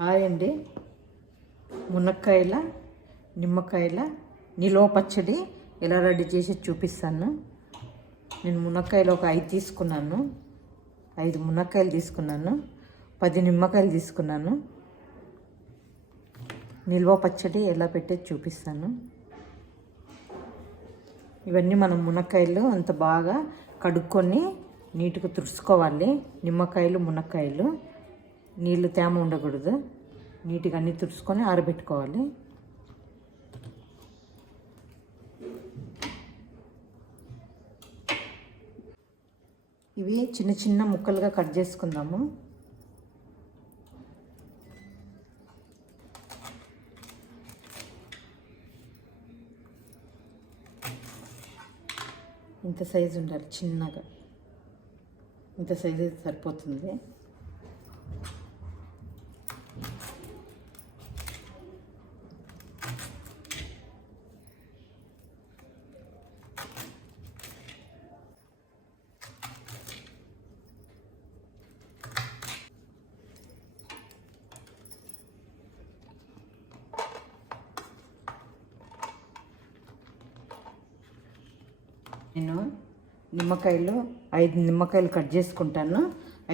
Hi అండి. మునక్కాయల నిమ్మకాయల నిల్వ పచ్చడి ఎలా రెడీ చేసి చూపిస్తాను. నేను మునక్కాయలు ఒక 5 తీసుకున్నాను. 5 మునక్కాయలు తీసుకున్నాను. 10 నిమ్మకాయలు తీసుకున్నాను. నిల్వ పచ్చడి ఎలా పెట్టేది చూపిస్తాను. ఇవన్నీ మనం మునక్కాయలు అంత బాగా కడుక్కొని నీట్గా తుడుచుకోవాలి. నిమ్మకాయలు మునక్కాయలు నీళ్ళు తేమ ఉండకూడదు. నీట్గా అన్నీ తుడుచుకొని ఆరబెట్టుకోవాలి. ఇవి చిన్న చిన్న ముక్కలుగా కట్ చేసుకుందాము. ఇంత సైజు ఉండాలి, చిన్నగా. ఇంత సైజు సరిపోతుంది. నేను నిమ్మకాయలు 5 నిమ్మకాయలు కట్ చేసుకుంటాను.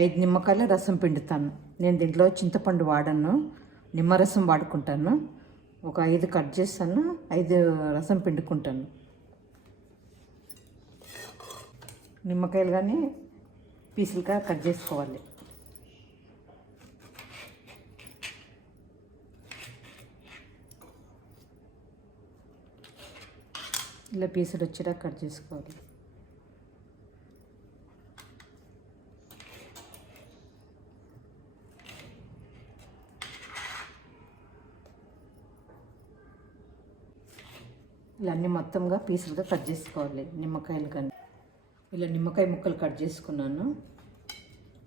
5 నిమ్మకాయలు రసం పిండుతాను. నేను దీంట్లో చింతపండు వాడను, నిమ్మరసం వాడుకుంటాను. ఒక 5 కట్ చేస్తాను, 5 రసం పిండుకుంటాను. నిమ్మకాయలు కానీ పీసులుగా కట్ చేసుకోవాలి. ఇలా పీసులు వచ్చేలా కట్ చేసుకోవాలి. ఇలా అన్నీ మొత్తంగా పీసులుగా కట్ చేసుకోవాలి. నిమ్మకాయలు కానీ ఇలా నిమ్మకాయ ముక్కలు కట్ చేసుకున్నాను.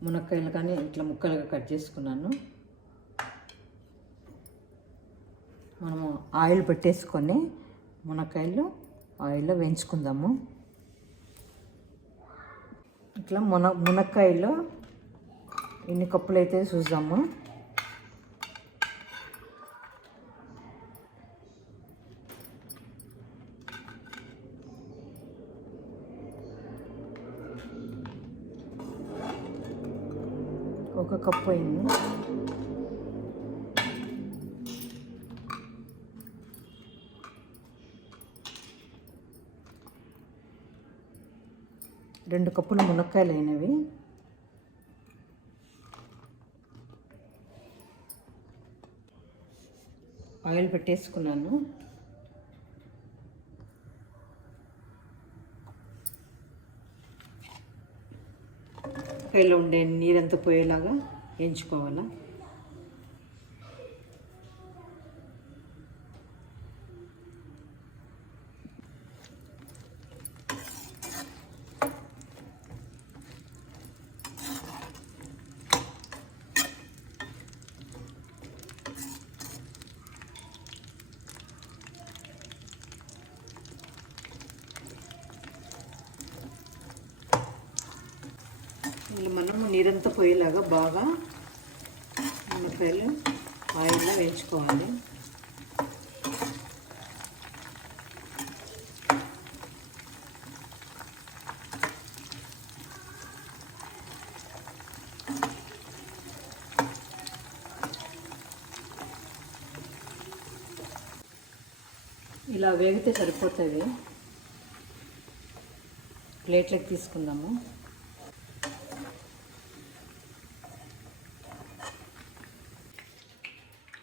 మునక్కాయలు కానీ ఇట్లా ముక్కలుగా కట్ చేసుకున్నాను. మనము ఆయిల్ పెట్టేసుకొని మునక్కాయలు ఆయిల్లో వేయించుకుందాము. ఇట్లా మునక్కాయలు ఎన్ని కప్పులు అయితే చూద్దాము. ఒక కప్పు అయింది. రెండు కప్పులు మునక్కాయలు అయినవి. ఆయిల్ పెట్టేసుకున్నాను. మునక్కాయలో ఉండే నీరంతా పోయేలాగా వేయించుకోవాలా. మనము నీరంతా పోయేలాగా బాగా మునక్కాయలు ఆయిల్లో వేయించుకోవాలి. ఇలా వేగితే సరిపోతుంది. ప్లేట్లోకి తీసుకుందాము.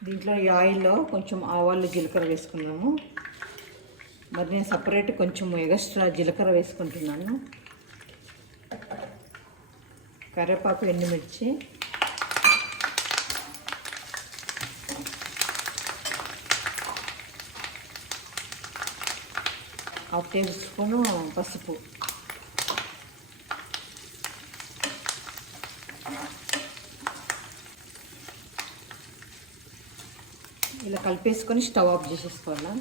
దీంట్లో ఈ ఆయిల్లో కొంచెం ఆవాలు జీలకర్ర వేసుకున్నాము. మరి నేను సపరేట్ కొంచెం ఎక్స్ట్రా జీలకర్ర వేసుకుంటున్నాను. కరివేపాకు, ఎండుమిర్చి, హాఫ్ టేబుల్ స్పూను పసుపు, ఇలా కలిపేసుకొని స్టవ్ ఆఫ్ చేసేసుకోవాలి.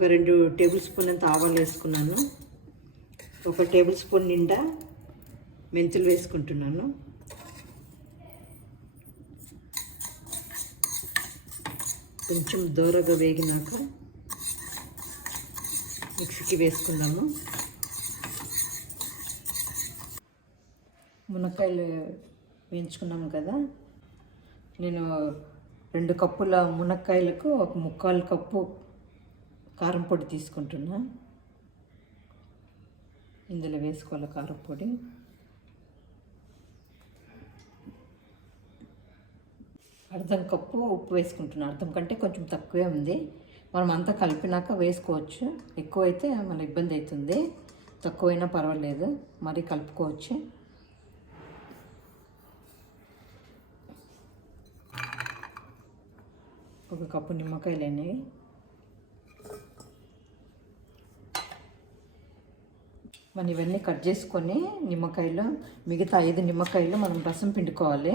ఒక 2 టేబుల్ స్పూన్ అంత ఆవాలు వేసుకున్నాను. 1 టేబుల్ స్పూన్ నిండా మెంతులు వేసుకుంటున్నాను. కొంచెం దూరగా వేగినాక మిక్సీకి వేసుకుందాము. మునక్కాయలు వేయించుకున్నాము కదా, నేను 2 కప్పుల మునక్కాయలకు 1/4 కప్పు కారం పొడి తీసుకుంటున్నా. ఇందులో వేసుకోవాలి కారం పొడి. అర్ధం కప్పు ఉప్పు వేసుకుంటున్నా. అర్ధం కంటే కొంచెం తక్కువే ఉంది. మనం అంతా కలిపినాక వేసుకోవచ్చు. ఎక్కువైతే మన ఇబ్బంది అవుతుంది, తక్కువైనా పర్వాలేదు, మరి కలుపుకోవచ్చు. ఒక కప్పు నిమ్మకాయలు అనేవి. మనం ఇవన్నీ కట్ చేసుకొని నిమ్మకాయలు, మిగతా 5 నిమ్మకాయలు మనం రసం పిండుకోవాలి.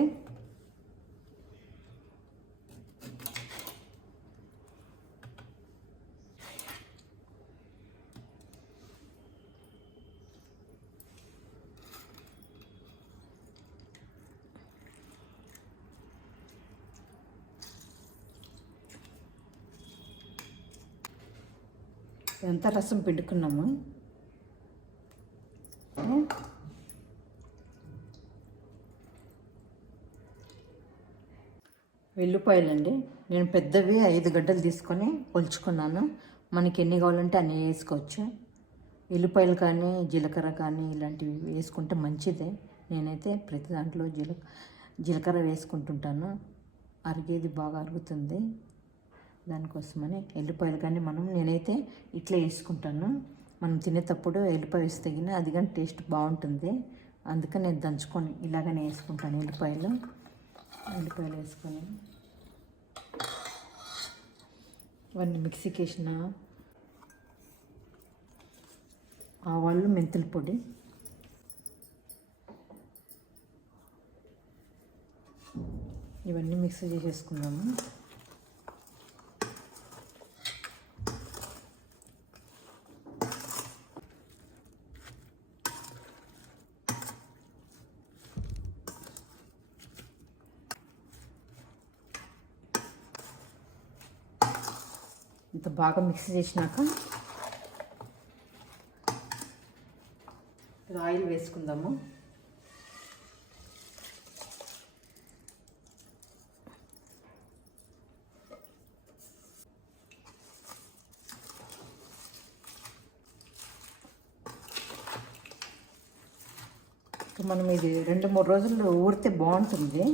ఎంత రసం పిండుకున్నాము. వెల్లుపాయలండి, నేను పెద్దవి 5 గడ్డలు తీసుకొని ఒలుచుకున్నాను. మనకి ఎన్ని కావాలంటే అన్ని వేసుకోవచ్చు. వెల్లుపాయలు కానీ జీలకర్ర కానీ ఇలాంటివి వేసుకుంటే మంచిదే. నేనైతే ప్రతి దాంట్లో జీలకర్ర వేసుకుంటుంటాను. అరిగేది బాగా అరుగుతుంది, దానికోసమని. ఎల్లిపాయలు కానీ నేనైతే ఇట్లా వేసుకుంటాను. మనం తినేటప్పుడు ఎల్లిపాయ వేస్తే అది కానీ టేస్ట్ బాగుంటుంది. అందుకని నేను దంచుకొని ఇలాగనే వేసుకుంటాను. ఎల్లిపాయలు వేసుకొని ఇవన్నీ మిక్సీకి వేసిన ఆవాలు, మెంతుల పొడి, ఇవన్నీ మిక్సీ చేసేసుకున్నాము. ఇంత బాగా మిక్స్ చేసినాక ఆయిల్ వేసుకుందాము. మనం ఇది 2-3 రోజులు ఊరితే బాగుంటుంది.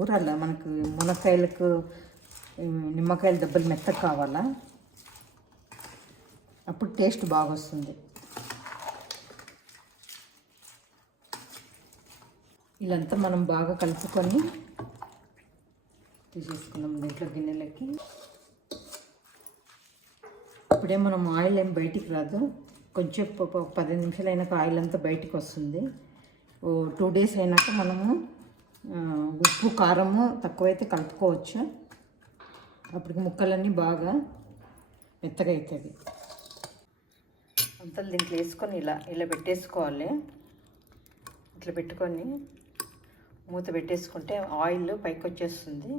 ఊరాల మనకు మునక్కాయలకు నిమ్మకాయల దెబ్బలు మెత్తగా కావాలా, అప్పుడు టేస్ట్ బాగా వస్తుంది. ఇదంతా మనం బాగా కలుపుకొని తీసేసుకున్నాం దీంట్లో గిన్నెలకి. ఇప్పుడే మనం ఆయిల్ ఏం బయటికి రాదు, కొంచెం 10 నిమిషాలు అయినాక ఆయిల్ అంతా బయటికి వస్తుంది. 2 డేస్ అయినాక మనము ఉప్పు కారము తక్కువైతే కలుపుకోవచ్చు. అప్పటికి ముక్కలన్నీ బాగా మెత్తగా అవుతుంది. అంతా దీంట్లో వేసుకొని ఇలా పెట్టేసుకోవాలి. ఇట్లా పెట్టుకొని మూత పెట్టేసుకుంటే ఆయిల్ పైకి వచ్చేస్తుంది.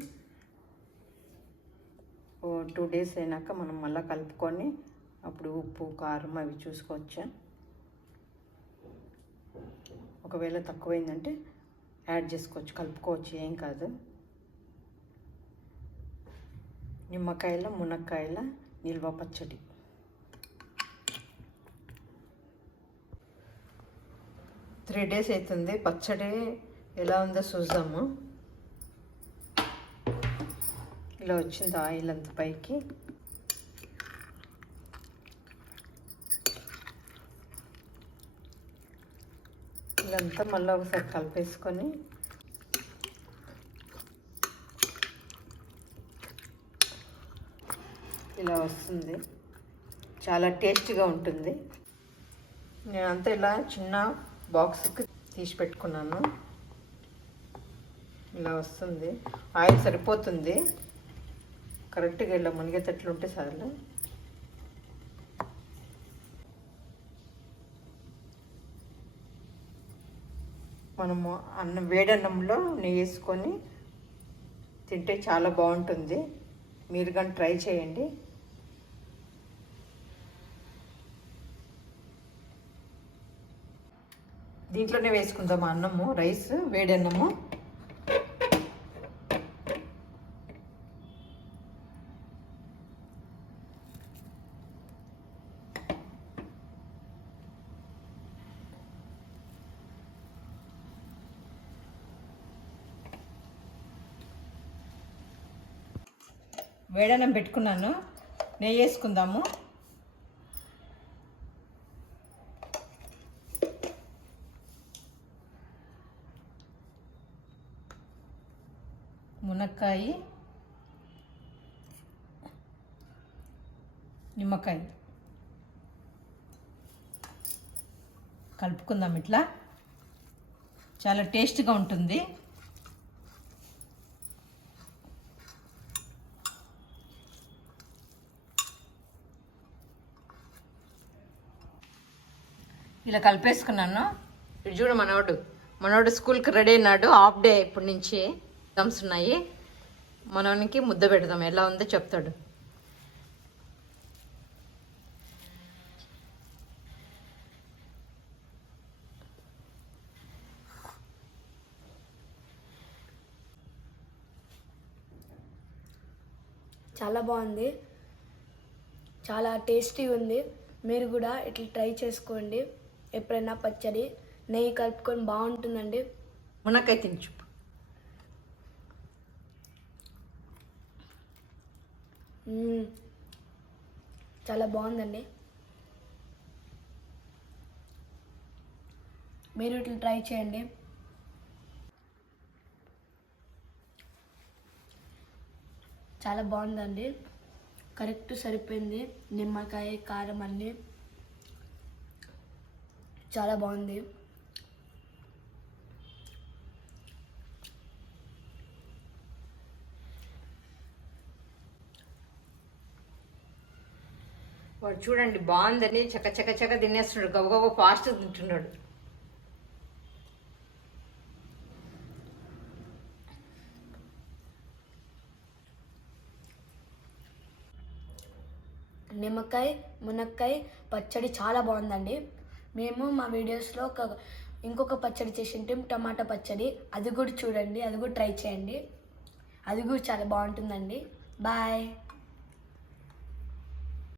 2 డేస్ అయినాక మనం మళ్ళీ కలుపుకొని అప్పుడు ఉప్పు కారం అవి చూసుకోవచ్చు. ఒకవేళ తక్కువైందంటే యాడ్ చేసుకోవచ్చు, కలుపుకోవచ్చు, ఏం కాదు. నిమ్మకాయల మునక్కాయల నిల్వ పచ్చడి. త్రీ డేస్ అవుతుంది. పచ్చడి ఎలా ఉందో చూద్దాము. ఇలా వచ్చింది ఆయిల్ అంత పైకి. ఇదంతా మళ్ళీ ఒకసారి కలిపేసుకొని ఇలా వస్తుంది. చాలా టేస్టీగా ఉంటుంది. నేనంతా ఇలా చిన్న బాక్స్కి తీసి పెట్టుకున్నాను. ఇలా వస్తుంది. ఆయిల్ సరిపోతుంది కరెక్ట్గా. ఇలా మునిగేటట్లు ఉంటే చాలు. మనము వేడన్నంలో నెయ్యి వేసుకొని తింటే చాలా బాగుంటుంది. మీరు కానీ ట్రై చేయండి. దీంట్లోనే వేసుకుందాం అన్నము, రైస్, వేడన్నము. వేడన్నం పెట్టుకున్నాను, నెయ్యి వేసుకుందాము. మునక్కాయ, నిమ్మకాయ కలుపుకుందాం. ఇట్లా చాలా టేస్ట్గా ఉంటుంది. ఇలా కలిపేసుకున్నాను. ఇటు చూడు, మనోడు స్కూల్కి రెడీ అయినాడు. హాఫ్ డే ఇప్పటి నుంచి ఎగ్జామ్స్ ఉన్నాయి. మనోనికి ముద్ద పెడదాం, ఎలా ఉందో చెప్తాడు. చాలా బాగుంది, చాలా టేస్టీ ఉంది. మీరు కూడా ఇట్లా ట్రై చేసుకోండి. ఎప్పుడైనా పచ్చడి నెయ్యి కలుపుకొని బాగుంటుందండి. మునక్కాయ తించు. చాలా బాగుందండి. మీరు ఇట్లా ట్రై చేయండి. చాలా బాగుందండి, కరెక్ట్ సరిపోయింది. నిమ్మకాయ, కారం అన్నీ చాలా బాగుంది. వాడు చూడండి, బాగుందని చక్క చక్క చక్క తినేస్తున్నాడు, గబగబ ఫాస్ట్ తింటున్నాడు. నిమ్మకాయ, మునక్కాయ పచ్చడి చాలా బాగుందండి. మేము మా వీడియోస్లో ఇంకొక పచ్చడి చేసింటాం, టమాటా పచ్చడి. అది కూడా చూడండి, అది కూడా ట్రై చేయండి. అది కూడా చాలా బాగుంటుందండి. బాయ్.